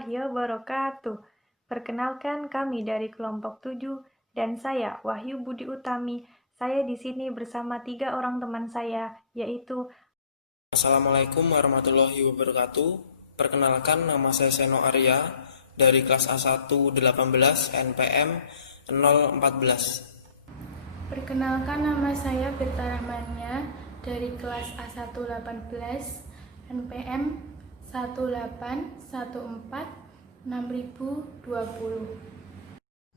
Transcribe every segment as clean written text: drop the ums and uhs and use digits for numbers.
warahmatullahi wabarakatuh. Perkenalkan kami dari kelompok 7 dan saya Wahyu Budi Utami. Saya di sini bersama 3 orang teman saya, yaitu Assalamualaikum warahmatullahi wabarakatuh. Perkenalkan, nama saya Seno Arya dari kelas A118 NPM 014. Perkenalkan, nama saya Berta Rahmania dari kelas A118 NPM 18146020.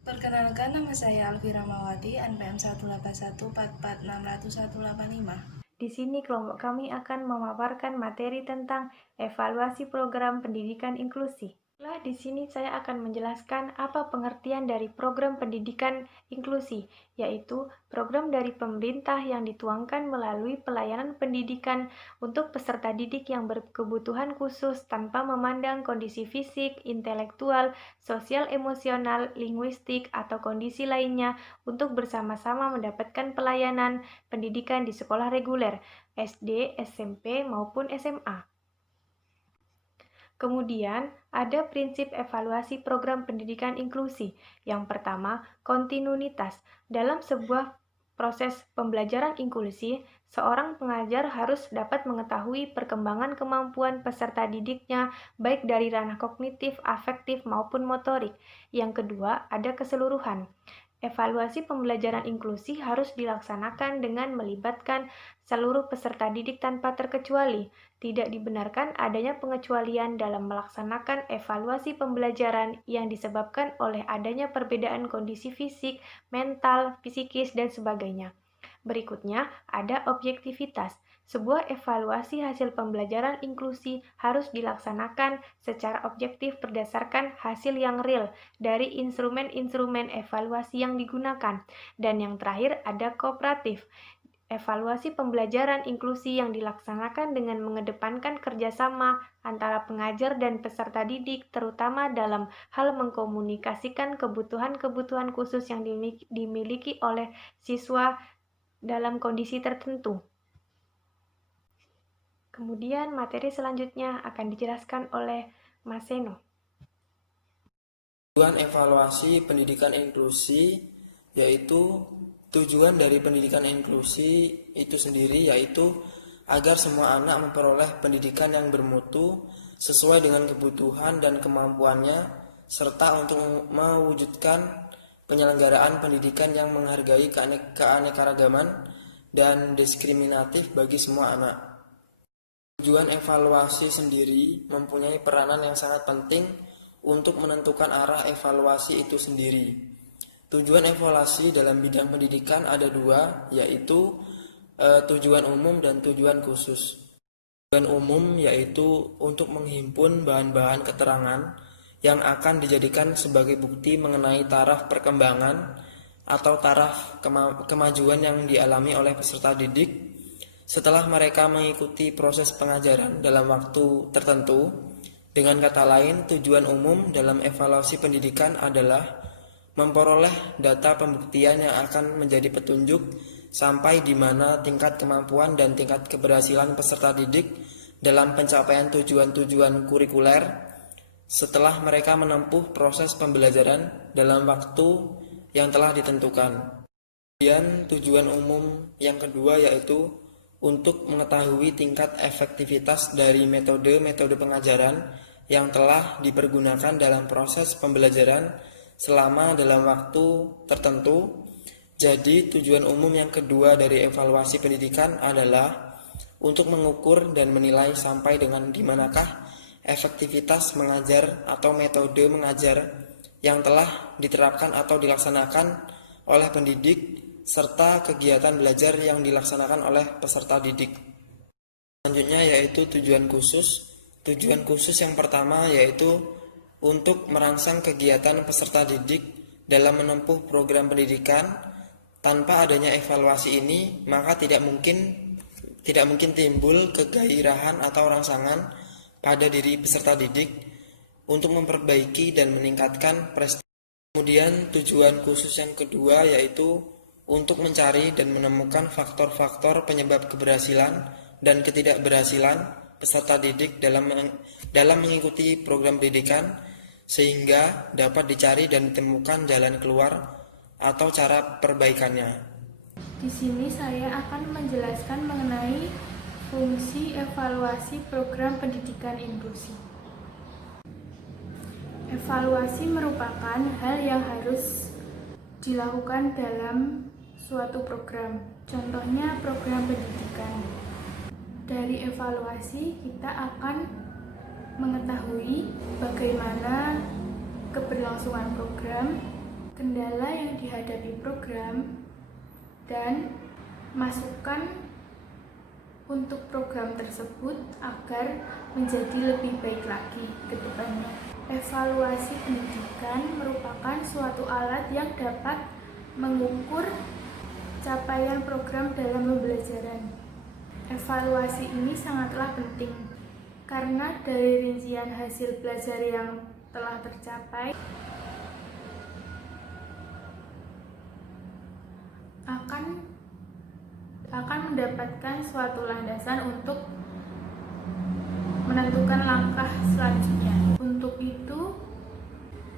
Perkenalkan, nama saya Alfira Mawati, NPM 181446185. di sini kelompok kami akan memaparkan materi tentang evaluasi program pendidikan inklusi. Di sini saya akan menjelaskan apa pengertian dari program pendidikan inklusi, yaitu program dari pemerintah yang dituangkan melalui pelayanan pendidikan untuk peserta didik yang berkebutuhan khusus tanpa memandang kondisi fisik, intelektual, sosial, emosional, linguistik, atau kondisi lainnya untuk bersama-sama mendapatkan pelayanan pendidikan di sekolah reguler, SD, SMP, maupun SMA. Kemudian, ada prinsip evaluasi program pendidikan inklusi. Yang pertama, kontinuitas. Dalam sebuah proses pembelajaran inklusi, seorang pengajar harus dapat mengetahui perkembangan kemampuan peserta didiknya, baik dari ranah kognitif, afektif, maupun motorik. Yang kedua, ada keseluruhan. Evaluasi pembelajaran inklusi harus dilaksanakan dengan melibatkan seluruh peserta didik tanpa terkecuali. Tidak dibenarkan adanya pengecualian dalam melaksanakan evaluasi pembelajaran yang disebabkan oleh adanya perbedaan kondisi fisik, mental, psikis, dan sebagainya. Berikutnya, ada objektivitas. Sebuah evaluasi hasil pembelajaran inklusi harus dilaksanakan secara objektif berdasarkan hasil yang real dari instrumen-instrumen evaluasi yang digunakan. Dan yang terakhir ada kooperatif. Evaluasi pembelajaran inklusi yang dilaksanakan dengan mengedepankan kerjasama antara pengajar dan peserta didik, terutama dalam hal mengkomunikasikan kebutuhan-kebutuhan khusus yang dimiliki oleh siswa dalam kondisi tertentu. Kemudian materi selanjutnya akan dijelaskan oleh Mas Seno. Tujuan evaluasi pendidikan inklusi yaitu tujuan dari pendidikan inklusi itu sendiri yaitu agar semua anak memperoleh pendidikan yang bermutu sesuai dengan kebutuhan dan kemampuannya serta untuk mewujudkan penyelenggaraan pendidikan yang menghargai keanekaragaman dan diskriminatif bagi semua anak. Tujuan evaluasi sendiri mempunyai peranan yang sangat penting untuk menentukan arah evaluasi itu sendiri. Tujuan evaluasi dalam bidang pendidikan ada dua, yaitu tujuan umum dan tujuan khusus. Tujuan umum yaitu untuk menghimpun bahan-bahan keterangan yang akan dijadikan sebagai bukti mengenai taraf perkembangan atau taraf kemajuan yang dialami oleh peserta didik setelah mereka mengikuti proses pengajaran dalam waktu tertentu. Dengan kata lain, tujuan umum dalam evaluasi pendidikan adalah memperoleh data pembuktian yang akan menjadi petunjuk sampai di mana tingkat kemampuan dan tingkat keberhasilan peserta didik dalam pencapaian tujuan-tujuan kurikuler setelah mereka menempuh proses pembelajaran dalam waktu yang telah ditentukan. Kemudian tujuan umum yang kedua yaitu untuk mengetahui tingkat efektivitas dari metode-metode pengajaran yang telah dipergunakan dalam proses pembelajaran selama dalam waktu tertentu. Jadi tujuan umum yang kedua dari evaluasi pendidikan adalah untuk mengukur dan menilai sampai dengan di manakah efektivitas mengajar atau metode mengajar yang telah diterapkan atau dilaksanakan oleh pendidik serta kegiatan belajar yang dilaksanakan oleh peserta didik. Selanjutnya yaitu tujuan khusus. Tujuan khusus yang pertama yaitu untuk merangsang kegiatan peserta didik dalam menempuh program pendidikan. Tanpa adanya evaluasi ini, maka tidak mungkin timbul kegairahan atau rangsangan pada diri peserta didik untuk memperbaiki dan meningkatkan prestasi. Kemudian tujuan khusus yang kedua yaitu untuk mencari dan menemukan faktor-faktor penyebab keberhasilan dan ketidakberhasilan peserta didik dalam mengikuti program pendidikan sehingga dapat dicari dan ditemukan jalan keluar atau cara perbaikannya. Di sini saya akan menjelaskan mengenai fungsi evaluasi program pendidikan inklusi. Evaluasi merupakan hal yang harus dilakukan dalam suatu program, contohnya program pendidikan. Dari evaluasi kita akan mengetahui bagaimana keberlangsungan program, kendala yang dihadapi program, dan masukan untuk program tersebut agar menjadi lebih baik lagi ke depannya. Evaluasi pendidikan merupakan suatu alat yang dapat mengukur capaian program dalam pembelajaran. Evaluasi ini sangatlah penting karena dari rincian hasil belajar yang telah tercapai akan mendapatkan suatu landasan untuk menentukan langkah selanjutnya. Untuk itu,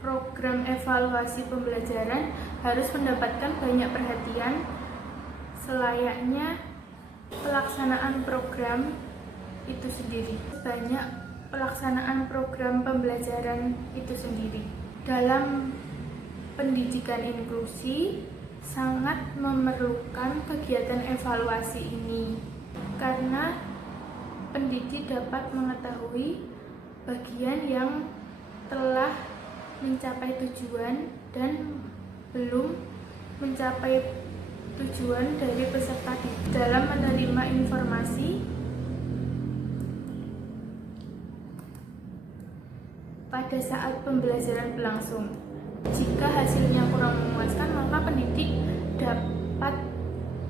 program evaluasi pembelajaran harus mendapatkan banyak perhatian selayaknya pelaksanaan program itu sendiri. Banyak pelaksanaan program pembelajaran itu sendiri. Dalam pendidikan inklusi sangat memerlukan kegiatan evaluasi ini karena pendidik dapat mengetahui bagian yang telah mencapai tujuan dan belum mencapai tujuan dari peserta didik dalam menerima informasi pada saat pembelajaran berlangsung. Jika hasilnya kurang memuaskan, maka pendidik dapat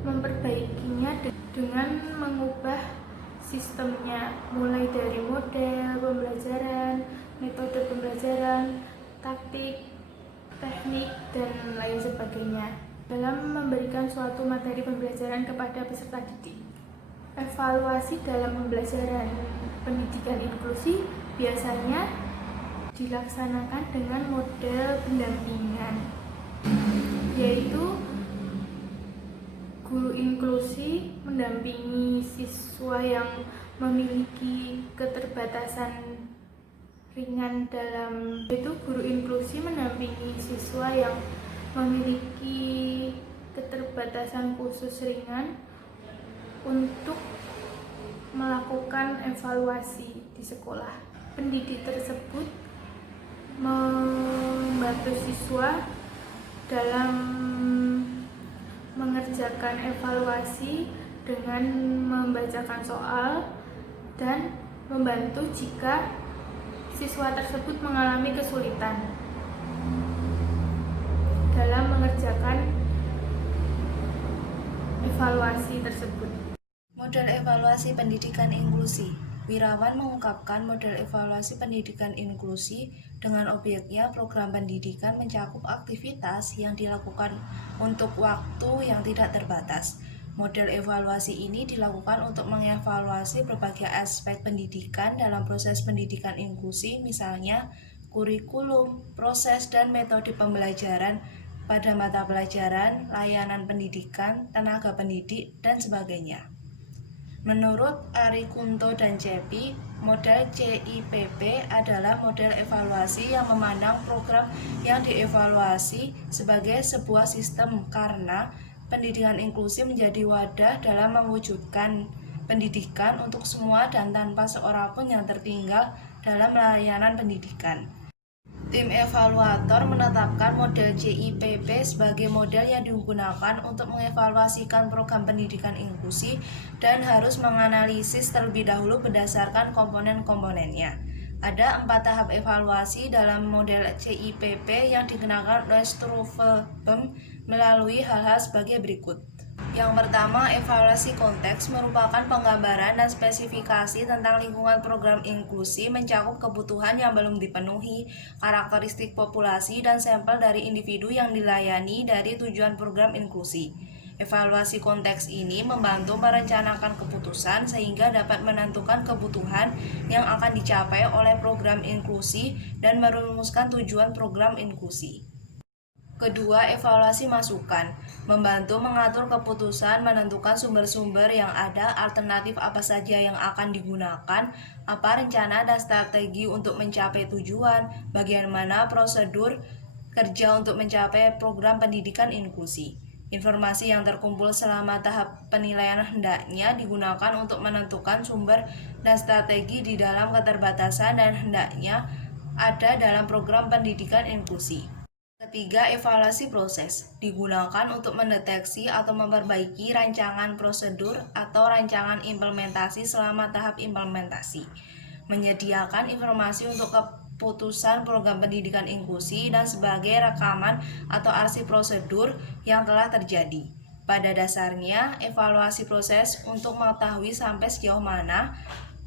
memperbaikinya dengan mengubah sistemnya, mulai dari model pembelajaran, metode pembelajaran, taktik, teknik, dan lain sebagainya dalam memberikan suatu materi pembelajaran kepada peserta didik. Evaluasi dalam pembelajaran pendidikan inklusi biasanya dilaksanakan dengan model pendampingan, yaitu guru inklusi mendampingi siswa yang memiliki keterbatasan ringan guru inklusi mendampingi siswa yang memiliki keterbatasan khusus ringan untuk melakukan evaluasi di sekolah. Pendidik tersebut membantu siswa dalam mengerjakan evaluasi dengan membacakan soal dan membantu jika siswa tersebut mengalami kesulitan dalam mengerjakan evaluasi tersebut. Model evaluasi pendidikan inklusi. Wirawan mengungkapkan model evaluasi pendidikan inklusi dengan objeknya program pendidikan mencakup aktivitas yang dilakukan untuk waktu yang tidak terbatas. Model evaluasi ini dilakukan untuk mengevaluasi berbagai aspek pendidikan dalam proses pendidikan inklusi, misalnya kurikulum, proses dan metode pembelajaran pada mata pelajaran, layanan pendidikan, tenaga pendidik, dan sebagainya. Menurut Ari Kunto dan Cepi, model CIPP adalah model evaluasi yang memandang program yang dievaluasi sebagai sebuah sistem karena pendidikan inklusi menjadi wadah dalam mewujudkan pendidikan untuk semua dan tanpa seorang pun yang tertinggal dalam layanan pendidikan. Tim evaluator menetapkan model CIPP sebagai model yang digunakan untuk mengevaluasikan program pendidikan inklusi dan harus menganalisis terlebih dahulu berdasarkan komponen-komponennya. Ada 4 tahap evaluasi dalam model CIPP yang dikenakan oleh Struvelboom melalui hal-hal sebagai berikut. Yang pertama, evaluasi konteks merupakan penggambaran dan spesifikasi tentang lingkungan program inklusi mencakup kebutuhan yang belum dipenuhi, karakteristik populasi, dan sampel dari individu yang dilayani dari tujuan program inklusi. Evaluasi konteks ini membantu merencanakan keputusan sehingga dapat menentukan kebutuhan yang akan dicapai oleh program inklusi dan merumuskan tujuan program inklusi. Kedua, evaluasi masukan, membantu mengatur keputusan, menentukan sumber-sumber yang ada, alternatif apa saja yang akan digunakan, apa rencana dan strategi untuk mencapai tujuan, bagaimana prosedur kerja untuk mencapai program pendidikan inklusi. Informasi yang terkumpul selama tahap penilaian hendaknya digunakan untuk menentukan sumber dan strategi di dalam keterbatasan dan hendaknya ada dalam program pendidikan inklusi. Ketiga, evaluasi proses digunakan untuk mendeteksi atau memperbaiki rancangan prosedur atau rancangan implementasi selama tahap implementasi. Menyediakan informasi untuk keputusan program pendidikan inklusi dan sebagai rekaman atau arsip prosedur yang telah terjadi. Pada dasarnya, evaluasi proses untuk mengetahui sampai sejauh mana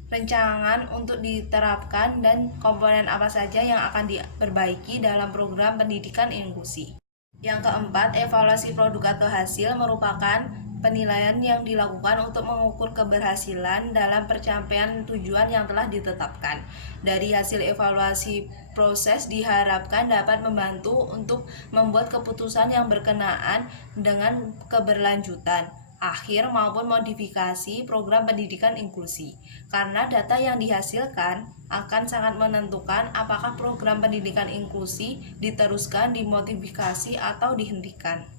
rancangan untuk diterapkan dan komponen apa saja yang akan diperbaiki dalam program pendidikan inklusi. Yang keempat, evaluasi produk atau hasil merupakan penilaian yang dilakukan untuk mengukur keberhasilan dalam pencapaian tujuan yang telah ditetapkan. Dari hasil evaluasi proses diharapkan dapat membantu untuk membuat keputusan yang berkenaan dengan keberlanjutan, akhir maupun modifikasi program pendidikan inklusi. Karena data yang dihasilkan akan sangat menentukan apakah program pendidikan inklusi diteruskan, dimodifikasi, atau dihentikan.